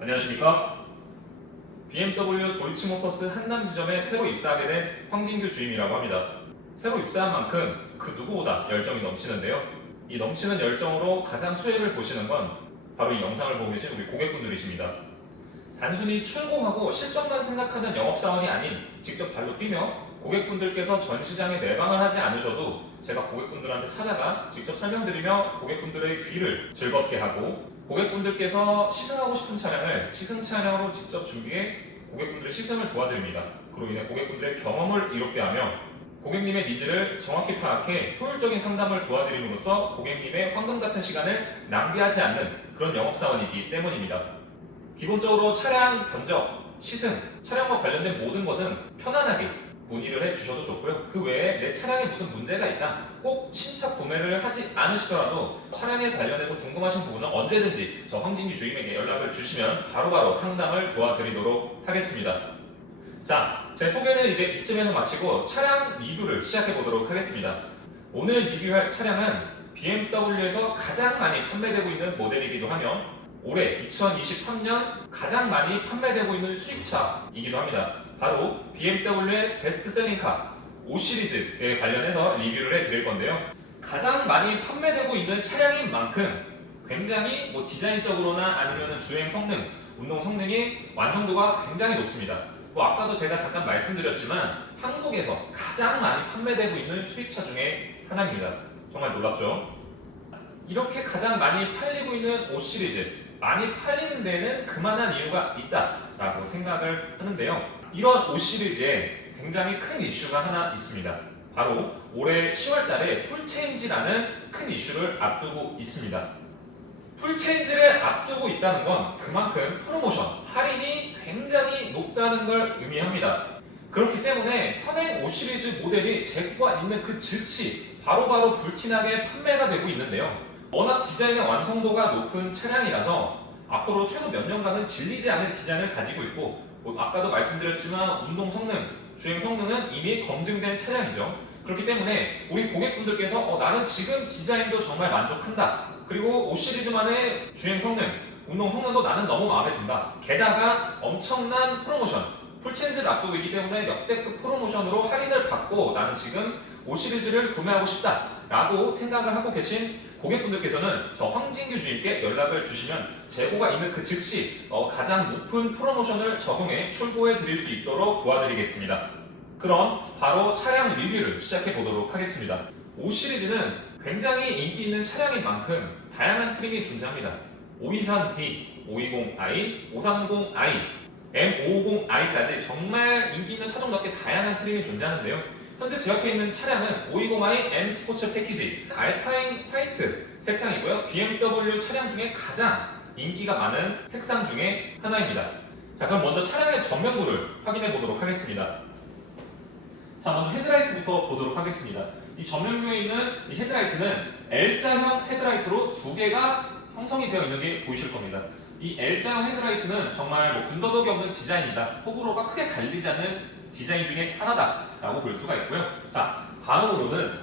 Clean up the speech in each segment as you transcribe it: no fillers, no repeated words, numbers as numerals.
안녕하십니까? BMW 도이치모터스 한남 지점에 새로 입사하게 된 황진규 주임이라고 합니다. 새로 입사한 만큼 그 누구보다 열정이 넘치는데요. 이 넘치는 열정으로 가장 수혜를 보시는 건 바로 이 영상을 보고 계신 우리 고객분들이십니다. 단순히 출고하고 실적만 생각하는 영업사원이 아닌 직접 발로 뛰며 고객분들께서 전시장에 내방을 하지 않으셔도 제가 고객분들한테 찾아가 직접 설명드리며 고객분들의 귀를 즐겁게 하고 고객분들께서 시승하고 싶은 차량을 시승 차량으로 직접 준비해 고객분들의 시승을 도와드립니다. 그로 인해 고객분들의 경험을 이롭게 하며 고객님의 니즈를 정확히 파악해 효율적인 상담을 도와드림으로써 고객님의 황금 같은 시간을 낭비하지 않는 그런 영업사원이기 때문입니다. 기본적으로 차량 견적, 시승, 차량과 관련된 모든 것은 편안하게 문의를 해주셔도 좋고요. 그 외에 내 차량에 무슨 문제가 있다, 꼭 신차 구매를 하지 않으시더라도 차량에 관련해서 궁금하신 부분은 언제든지 저 황진규 주임에게 연락을 주시면 바로바로 상담을 도와드리도록 하겠습니다. 자, 제 소개는 이제 이쯤에서 마치고 차량 리뷰를 시작해 보도록 하겠습니다. 오늘 리뷰할 차량은 BMW에서 가장 많이 판매되고 있는 모델이기도 하며 올해 2023년 가장 많이 판매되고 있는 수입차이기도 합니다. 바로 BMW의 베스트셀링카 5 시리즈에 관련해서 리뷰를 해드릴 건데요. 가장 많이 판매되고 있는 차량인 만큼 굉장히 디자인적으로나 아니면 주행 성능, 운동 성능이 완성도가 굉장히 높습니다. 아까도 제가 잠깐 말씀드렸지만 한국에서 가장 많이 판매되고 있는 수입차 중에 하나입니다. 정말 놀랍죠? 이렇게 가장 많이 팔리고 있는 5 시리즈, 많이 팔리는 데에는 그만한 이유가 있다라고 생각을 하는데요. 이런 5 시리즈에 굉장히 큰 이슈가 하나 있습니다. 바로 올해 10월달에 풀체인지라는 큰 이슈를 앞두고 있습니다. 풀체인지를 앞두고 있다는 건 그만큼 프로모션, 할인이 굉장히 높다는 걸 의미합니다. 그렇기 때문에 현행 5 시리즈 모델이 재고가 있는 그 즉시 바로바로 불티나게 판매가 되고 있는데요. 워낙 디자인의 완성도가 높은 차량이라서 앞으로 최소 몇 년간은 질리지 않는 디자인을 가지고 있고 아까도 말씀드렸지만 운동 성능, 주행 성능은 이미 검증된 차량이죠. 그렇기 때문에 우리 고객분들께서 나는 지금 디자인도 정말 만족한다. 그리고 5 시리즈만의 주행 성능, 운동 성능도 나는 너무 마음에 든다. 게다가 엄청난 프로모션, 풀체인지를 앞두고 있기 때문에 역대급 프로모션으로 할인을 받고 나는 지금 5 시리즈를 구매하고 싶다 라고 생각을 하고 계신 고객분들께서는 저 황진규 주임께 연락을 주시면 재고가 있는 그 즉시 가장 높은 프로모션을 적용해 출고해 드릴 수 있도록 도와드리겠습니다. 그럼 바로 차량 리뷰를 시작해 보도록 하겠습니다. 5 시리즈는 굉장히 인기 있는 차량인 만큼 다양한 트림이 존재합니다. 523D, 520i, 530i, M550i까지 정말 인기 있는 차종답게 다양한 트림이 존재하는데요. 현재 제 옆에 있는 차량은 520i M 스포츠 패키지 알파인 화이트 색상이고요. BMW 차량 중에 가장 인기가 많은 색상 중에 하나입니다. 자, 그럼 먼저 차량의 전면부를 확인해 보도록 하겠습니다. 자, 먼저 헤드라이트부터 보도록 하겠습니다. 이 전면부에 있는 이 헤드라이트는 L자형 헤드라이트로 두 개가 형성이 되어 있는 게 보이실 겁니다. 이 L자형 헤드라이트는 정말 군더더기 없는 디자인이다. 호불호가 크게 갈리지 않는 디자인 중에 하나다라고 볼 수가 있고요. 자, 다음으로는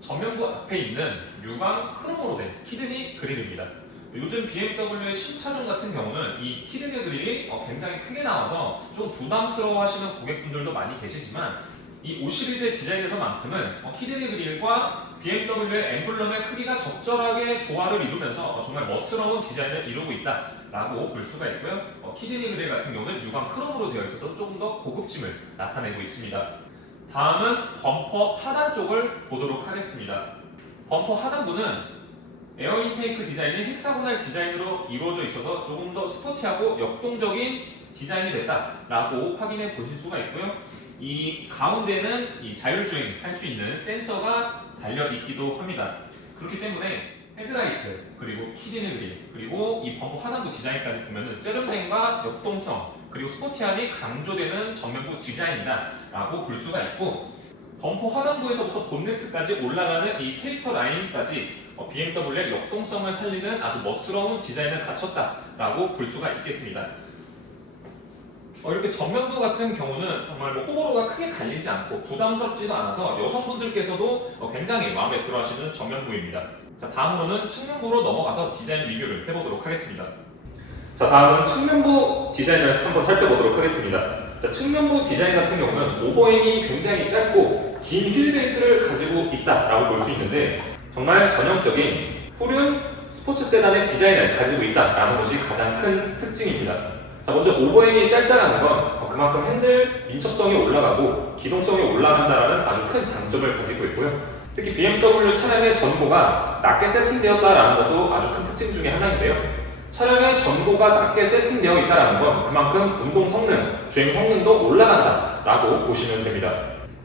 전면부 앞에 있는 유광 크롬으로 된 키드니 그릴입니다. 요즘 BMW의 신차종 같은 경우는 이 키드니 그릴이 굉장히 크게 나와서 좀 부담스러워 하시는 고객분들도 많이 계시지만 이 5 시리즈의 디자인에서만큼은 키드니 그릴과 BMW의 엠블럼의 크기가 적절하게 조화를 이루면서 정말 멋스러운 디자인을 이루고 있다라고 볼 수가 있고요. 키드니 그릴 같은 경우는 유광 크롬으로 되어 있어서 조금 더 고급짐을 나타내고 있습니다. 다음은 범퍼 하단 쪽을 보도록 하겠습니다. 범퍼 하단부는 에어 인테이크 디자인이 헥사고널 디자인으로 이루어져 있어서 조금 더 스포티하고 역동적인 디자인이 됐다라고 확인해 보실 수가 있고요. 이 가운데는 이 자율주행 할 수 있는 센서가 달려 있기도 합니다. 그렇기 때문에 헤드라이트, 그리고 키드니 그릴, 그리고 이 범퍼 하단부 디자인까지 보면은 세련됨과 역동성, 그리고 스포티함이 강조되는 전면부 디자인이다라고 볼 수가 있고, 범퍼 하단부에서부터 본네트까지 올라가는 이 캐릭터 라인까지 BMW의 역동성을 살리는 아주 멋스러운 디자인을 갖췄다라고 볼 수가 있겠습니다. 이렇게 전면부 같은 경우는 정말 호불호가 크게 갈리지 않고 부담스럽지도 않아서 여성분들께서도 굉장히 마음에 들어 하시는 전면부입니다. 자, 다음으로는 측면부로 넘어가서 디자인 리뷰를 해보도록 하겠습니다. 자, 다음은 측면부 디자인을 한번 살펴보도록 하겠습니다. 자, 측면부 디자인 같은 경우는 오버행이 굉장히 짧고 긴 휠베이스를 가지고 있다라고 볼 수 있는데 정말 전형적인 후륜 스포츠 세단의 디자인을 가지고 있다라는 것이 가장 큰 특징입니다. 자, 먼저 오버행이 짧다라는 건 그만큼 핸들 민첩성이 올라가고 기동성이 올라간다라는 아주 큰 장점을 가지고 있고요. 특히 BMW 차량의 전고가 낮게 세팅되었다라는 것도 아주 큰 특징 중에 하나인데요. 차량의 전고가 낮게 세팅되어 있다는 건 그만큼 운동 성능, 주행 성능도 올라간다라고 보시면 됩니다.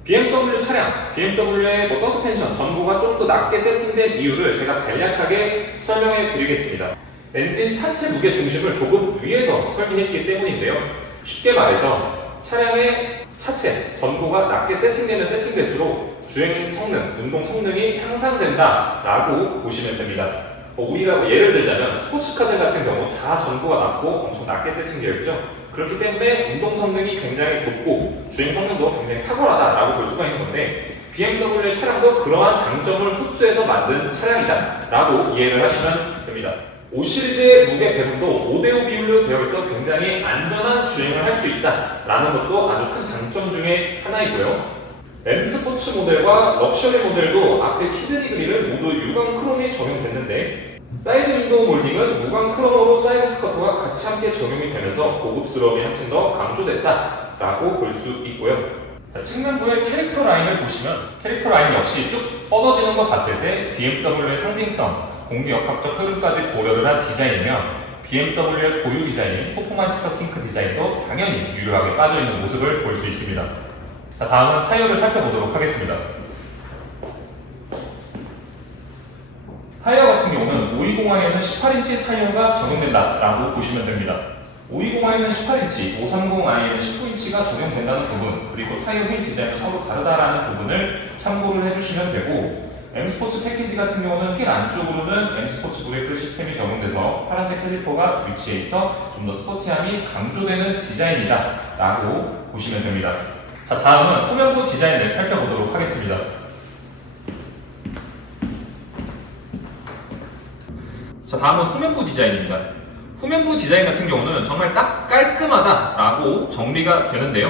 BMW 차량, BMW의 서스펜션, 전고가 좀 더 낮게 세팅된 이유를 제가 간략하게 설명해 드리겠습니다. 엔진 차체 무게 중심을 조금 위에서 설계했기 때문인데요. 쉽게 말해서 차량의 차체, 전고가 낮게 세팅되면 세팅될수록 주행 성능, 운동 성능이 향상된다라고 보시면 됩니다. 우리가 예를 들자면 스포츠카들 같은 경우 다 전고가 낮고 엄청 낮게 세팅되어 있죠. 그렇기 때문에 운동 성능이 굉장히 높고 주행 성능도 굉장히 탁월하다라고 볼 수가 있는 건데 BMW 차량도 그러한 장점을 흡수해서 만든 차량이다라고 이해를 하시면 됩니다. 5시리즈의 무게 배분도 5대5 비율로 되어 있어 굉장히 안전한 주행을 할 수 있다라는 것도 아주 큰 장점 중에 하나이고요. M 스포츠 모델과 럭셔리 모델도 앞에 키드니 그릴을 모두 유광 크롬이 적용됐는데 사이드 윈도우 몰딩은 무광 크롬으로 사이드 스커트와 같이 함께 적용이 되면서 고급스러움이 한층 더 강조됐다라고 볼 수 있고요. 자, 측면부의 캐릭터 라인을 보시면 캐릭터 라인 역시 쭉 뻗어지는 거 봤을 때 BMW의 상징성, 공기역학적 흐름까지 고려를 한 디자인이며 BMW의 고유 디자인, 퍼포먼스 핑크 디자인도 당연히 유려하게 빠져있는 모습을 볼 수 있습니다. 자, 다음은 타이어를 살펴보도록 하겠습니다. 타이어 같은 경우는 520I에는 18인치 타이어가 적용된다라고 보시면 됩니다. 520I에는 18인치, 530I에는 19인치가 적용된다는 부분, 그리고 타이어 휠 디자인이 서로 다르다라는 부분을 참고를 해주시면 되고 M 스포츠 패키지 같은 경우는 휠 안쪽으로는 M 스포츠 브레이크 시스템이 적용돼서 파란색 캘리퍼가 위치해 있어 좀 더 스포티함이 강조되는 디자인이다라고 보시면 됩니다. 자, 다음은 후면부 디자인을 살펴보도록 하겠습니다. 자, 다음은 후면부 디자인입니다. 후면부 디자인 같은 경우는 정말 딱 깔끔하다라고 정리가 되는데요.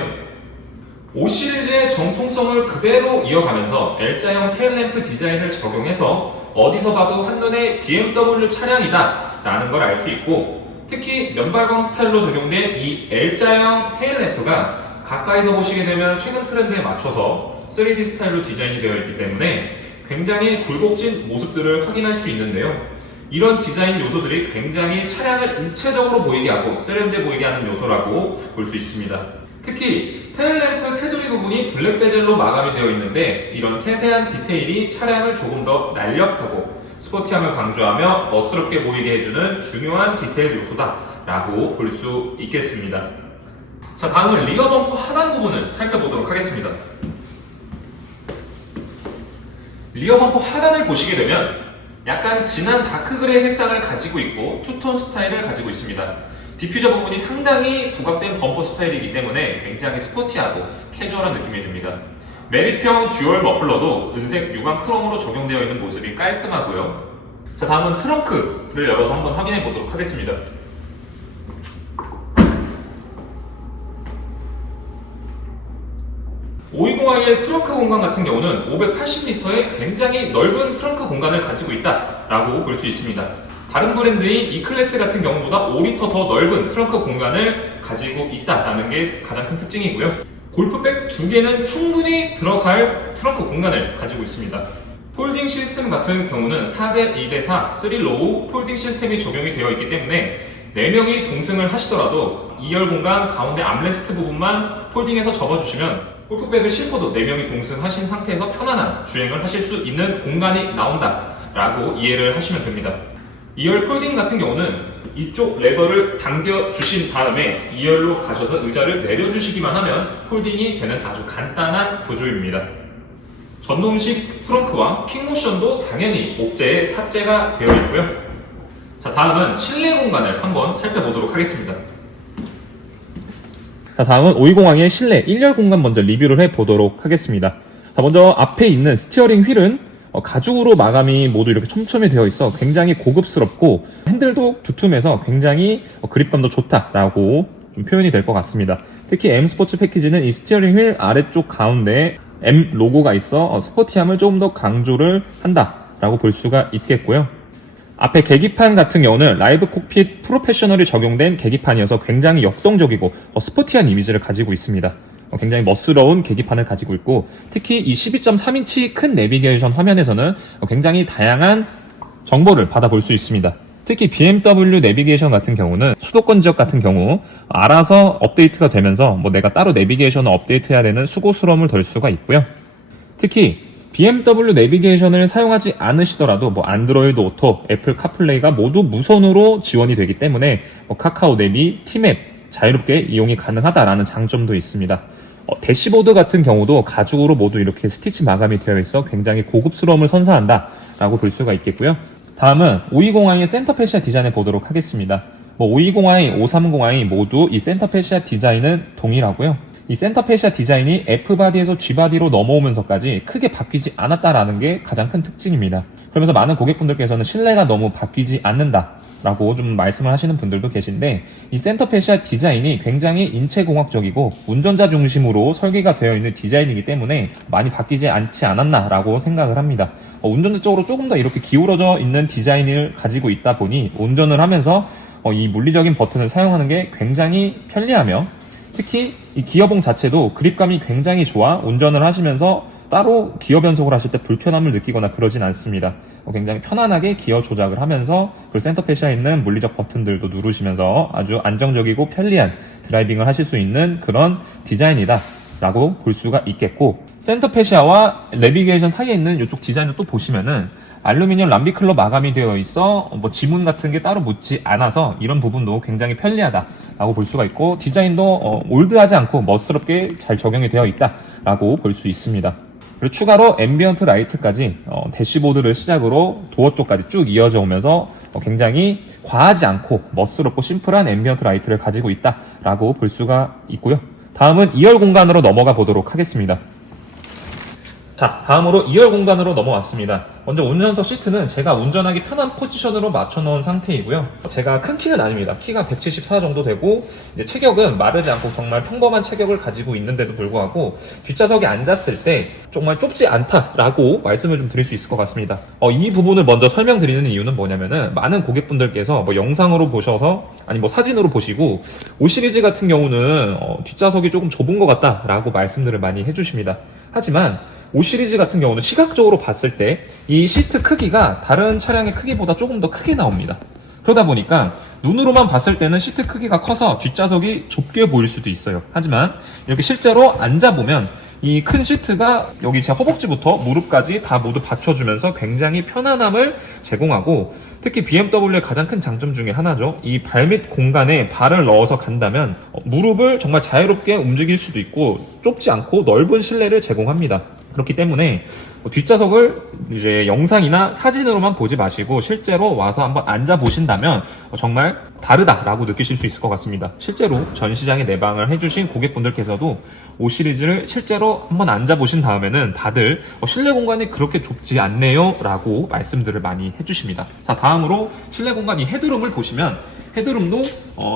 5시리즈의 정통성을 그대로 이어가면서 L자형 테일램프 디자인을 적용해서 어디서 봐도 한눈에 BMW 차량이다 라는 걸 알 수 있고 특히 면발광 스타일로 적용된 이 L자형 테일램프가 가까이서 보시게 되면 최근 트렌드에 맞춰서 3D 스타일로 디자인이 되어 있기 때문에 굉장히 굴곡진 모습들을 확인할 수 있는데요. 이런 디자인 요소들이 굉장히 차량을 입체적으로 보이게 하고 세련돼 보이게 하는 요소라고 볼 수 있습니다. 특히 테일램프 테두리 부분이 블랙 베젤로 마감이 되어 있는데 이런 세세한 디테일이 차량을 조금 더 날렵하고 스포티함을 강조하며 멋스럽게 보이게 해주는 중요한 디테일 요소다라고 볼 수 있겠습니다. 자, 다음은 리어 범퍼 하단 부분을 살펴보도록 하겠습니다. 리어 범퍼 하단을 보시게 되면 약간 진한 다크 그레이 색상을 가지고 있고 투톤 스타일을 가지고 있습니다. 디퓨저 부분이 상당히 부각된 범퍼 스타일이기 때문에 굉장히 스포티하고 캐주얼한 느낌이 듭니다. 메리평 듀얼 머플러도 은색 유광 크롬으로 적용되어 있는 모습이 깔끔하고요. 자, 다음은 트렁크를 열어서 한번 확인해 보도록 하겠습니다. (520i의) 트렁크 공간 같은 경우는 580리터의 굉장히 넓은 트렁크 공간을 가지고 있다라고 볼 수 있습니다. 다른 브랜드인 E클래스 같은 경우보다 5리터 더 넓은 트렁크 공간을 가지고 있다라는 게 가장 큰 특징이고요. 골프백 2개는 충분히 들어갈 트렁크 공간을 가지고 있습니다. 폴딩 시스템 같은 경우는 4대2대4 3로우 폴딩 시스템이 적용이 되어 있기 때문에 4명이 동승을 하시더라도 2열 공간 가운데 암레스트 부분만 폴딩해서 접어주시면 골프백을 싣고도 4명이 동승하신 상태에서 편안한 주행을 하실 수 있는 공간이 나온다라고 이해를 하시면 됩니다. 2열 폴딩 같은 경우는 이쪽 레버를 당겨주신 다음에 2열로 가셔서 의자를 내려주시기만 하면 폴딩이 되는 아주 간단한 구조입니다. 전동식 트렁크와 킥모션도 당연히 옥제에 탑재가 되어 있고요. 자, 다음은 실내 공간을 한번 살펴보도록 하겠습니다. 자, 다음은 520i의 실내 1열 공간 먼저 리뷰를 해보도록 하겠습니다. 자, 먼저 앞에 있는 스티어링 휠은 가죽으로 마감이 모두 이렇게 촘촘히 되어 있어 굉장히 고급스럽고 핸들도 두툼해서 굉장히 그립감도 좋다라고 좀 표현이 될 것 같습니다. 특히 M 스포츠 패키지는 이 스티어링 휠 아래쪽 가운데에 M 로고가 있어 스포티함을 조금 더 강조를 한다라고 볼 수가 있겠고요. 앞에 계기판 같은 경우는 라이브 콕핏 프로페셔널이 적용된 계기판이어서 굉장히 역동적이고 스포티한 이미지를 가지고 있습니다. 굉장히 멋스러운 계기판을 가지고 있고, 특히 이 12.3인치 큰 내비게이션 화면에서는 굉장히 다양한 정보를 받아볼 수 있습니다. 특히 BMW 내비게이션 같은 경우는 수도권 지역 같은 경우 알아서 업데이트가 되면서 내가 따로 내비게이션을 업데이트해야 되는 수고스러움을 덜 수가 있고요. 특히 BMW 내비게이션을 사용하지 않으시더라도 안드로이드 오토, 애플 카플레이가 모두 무선으로 지원이 되기 때문에 카카오 내비, 티맵 자유롭게 이용이 가능하다라는 장점도 있습니다. 대시보드 같은 경우도 가죽으로 모두 이렇게 스티치 마감이 되어 있어 굉장히 고급스러움을 선사한다라고 볼 수가 있겠고요. 다음은 520i의 센터 패시아 디자인을 보도록 하겠습니다. 520i, 530i 모두 이 센터 패시아 디자인은 동일하고요. 이 센터 패시아 디자인이 F바디에서 G바디로 넘어오면서까지 크게 바뀌지 않았다라는 게 가장 큰 특징입니다. 그러면서 많은 고객분들께서는 실내가 너무 바뀌지 않는다라고 좀 말씀을 하시는 분들도 계신데, 이 센터 패시아 디자인이 굉장히 인체공학적이고 운전자 중심으로 설계가 되어 있는 디자인이기 때문에 많이 바뀌지 않지 않았나라고 생각을 합니다. 운전자 쪽으로 조금 더 이렇게 기울어져 있는 디자인을 가지고 있다 보니 운전을 하면서 이 물리적인 버튼을 사용하는 게 굉장히 편리하며, 특히 이 기어봉 자체도 그립감이 굉장히 좋아 운전을 하시면서 따로 기어 변속을 하실 때 불편함을 느끼거나 그러진 않습니다. 굉장히 편안하게 기어 조작을 하면서 그 센터 패시아에 있는 물리적 버튼들도 누르시면서 아주 안정적이고 편리한 드라이빙을 하실 수 있는 그런 디자인이다 라고 볼 수가 있겠고, 센터 패시아와 내비게이션 사이에 있는 이쪽 디자인을 또 보시면은 알루미늄 람비클럽 마감이 되어 있어 지문 같은 게 따로 묻지 않아서 이런 부분도 굉장히 편리하다라고 볼 수가 있고, 디자인도 올드하지 않고 멋스럽게 잘 적용이 되어 있다라고 볼 수 있습니다. 그리고 추가로 앰비언트 라이트까지 대시보드를 시작으로 도어 쪽까지 쭉 이어져 오면서 굉장히 과하지 않고 멋스럽고 심플한 앰비언트 라이트를 가지고 있다라고 볼 수가 있고요. 다음은 2열 공간으로 넘어가 보도록 하겠습니다. 자, 다음으로 2열 공간으로 넘어왔습니다. 먼저 운전석 시트는 제가 운전하기 편한 포지션으로 맞춰 놓은 상태이고요. 제가 큰 키는 아닙니다. 키가 174 정도 되고, 이제 체격은 마르지 않고 정말 평범한 체격을 가지고 있는데도 불구하고 뒷좌석에 앉았을 때 정말 좁지 않다라고 말씀을 좀 드릴 수 있을 것 같습니다. 이 부분을 먼저 설명드리는 이유는 뭐냐면은, 많은 고객분들께서 영상으로 보셔서 아니 사진으로 보시고 5 시리즈 같은 경우는 뒷좌석이 조금 좁은 것 같다라고 말씀들을 많이 해주십니다. 하지만 5 시리즈 같은 경우는 시각적으로 봤을 때 이 시트 크기가 다른 차량의 크기보다 조금 더 크게 나옵니다. 그러다 보니까 눈으로만 봤을 때는 시트 크기가 커서 뒷좌석이 좁게 보일 수도 있어요. 하지만 이렇게 실제로 앉아보면 이 큰 시트가 여기 제 허벅지부터 무릎까지 다 모두 받쳐주면서 굉장히 편안함을 제공하고, 특히 BMW의 가장 큰 장점 중에 하나죠. 이 발밑 공간에 발을 넣어서 간다면 무릎을 정말 자유롭게 움직일 수도 있고 좁지 않고 넓은 실내를 제공합니다. 그렇기 때문에 뒷좌석을 이제 영상이나 사진으로만 보지 마시고 실제로 와서 한번 앉아 보신다면 정말 다르다라고 느끼실 수 있을 것 같습니다. 실제로 전시장에 내방을 해주신 고객분들께서도 5 시리즈를 실제로 한번 앉아 보신 다음에는 다들 실내 공간이 그렇게 좁지 않네요 라고 말씀들을 많이 해주십니다. 자, 다음으로 실내 공간 이 헤드룸을 보시면, 헤드룸도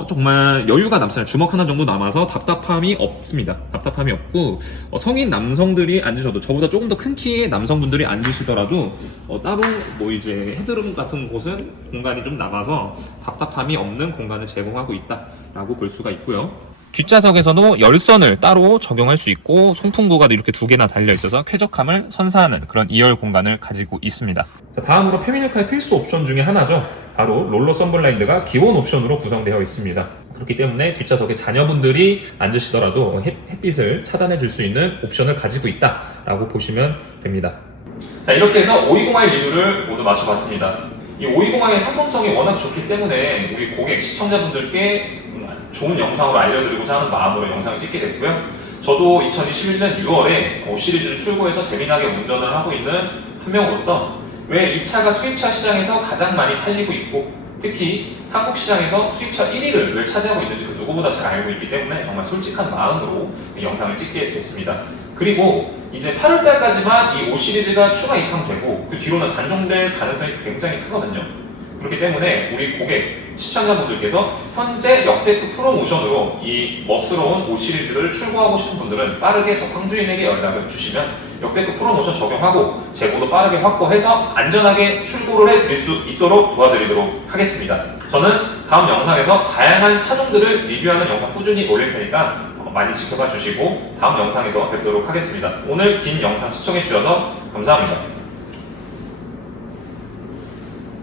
정말 여유가 남습니다. 주먹 하나 정도 남아서 답답함이 없습니다. 답답함이 없고, 성인 남성들이 앉으셔도, 저보다 조금 더 큰 키의 남성분들이 앉으시더라도 따로 이제 헤드룸 같은 곳은 공간이 좀 남아서 답답함이 없는 공간을 제공하고 있다라고 볼 수가 있고요. 뒷좌석에서도 열선을 따로 적용할 수 있고 송풍구가 이렇게 2개나 달려있어서 쾌적함을 선사하는 그런 2열 공간을 가지고 있습니다. 자, 다음으로 패밀리카의 필수 옵션 중에 하나죠. 바로 롤러 선블라인드가 기본 옵션으로 구성되어 있습니다. 그렇기 때문에 뒷좌석에 자녀분들이 앉으시더라도 햇빛을 차단해 줄 수 있는 옵션을 가지고 있다라고 보시면 됩니다. 자, 이렇게 해서 520i 리뷰를 모두 마쳐봤습니다. 이 520i의 상품성이 워낙 좋기 때문에 우리 고객, 시청자분들께 좋은 영상으로 알려드리고자 하는 마음으로 영상을 찍게 됐고요. 저도 2021년 6월에 5 시리즈를 출고해서 재미나게 운전을 하고 있는 한 명으로서 왜 이 차가 수입차 시장에서 가장 많이 팔리고 있고, 특히 한국 시장에서 수입차 1위를 왜 차지하고 있는지 그 누구보다 잘 알고 있기 때문에 정말 솔직한 마음으로 이 영상을 찍게 됐습니다. 그리고 이제 8월달까지만 이 5 시리즈가 추가 입항되고 그 뒤로는 단종될 가능성이 굉장히 크거든요. 그렇기 때문에 우리 고객, 시청자분들께서 현재 역대급 프로모션으로 이 멋스러운 5 시리즈를 출고하고 싶은 분들은 빠르게 저 황주인에게 연락을 주시면 역대급 프로모션 적용하고 재고도 빠르게 확보해서 안전하게 출고를 해드릴 수 있도록 도와드리도록 하겠습니다. 저는 다음 영상에서 다양한 차종들을 리뷰하는 영상 꾸준히 올릴 테니까 많이 지켜봐 주시고 다음 영상에서 뵙도록 하겠습니다. 오늘 긴 영상 시청해 주셔서 감사합니다.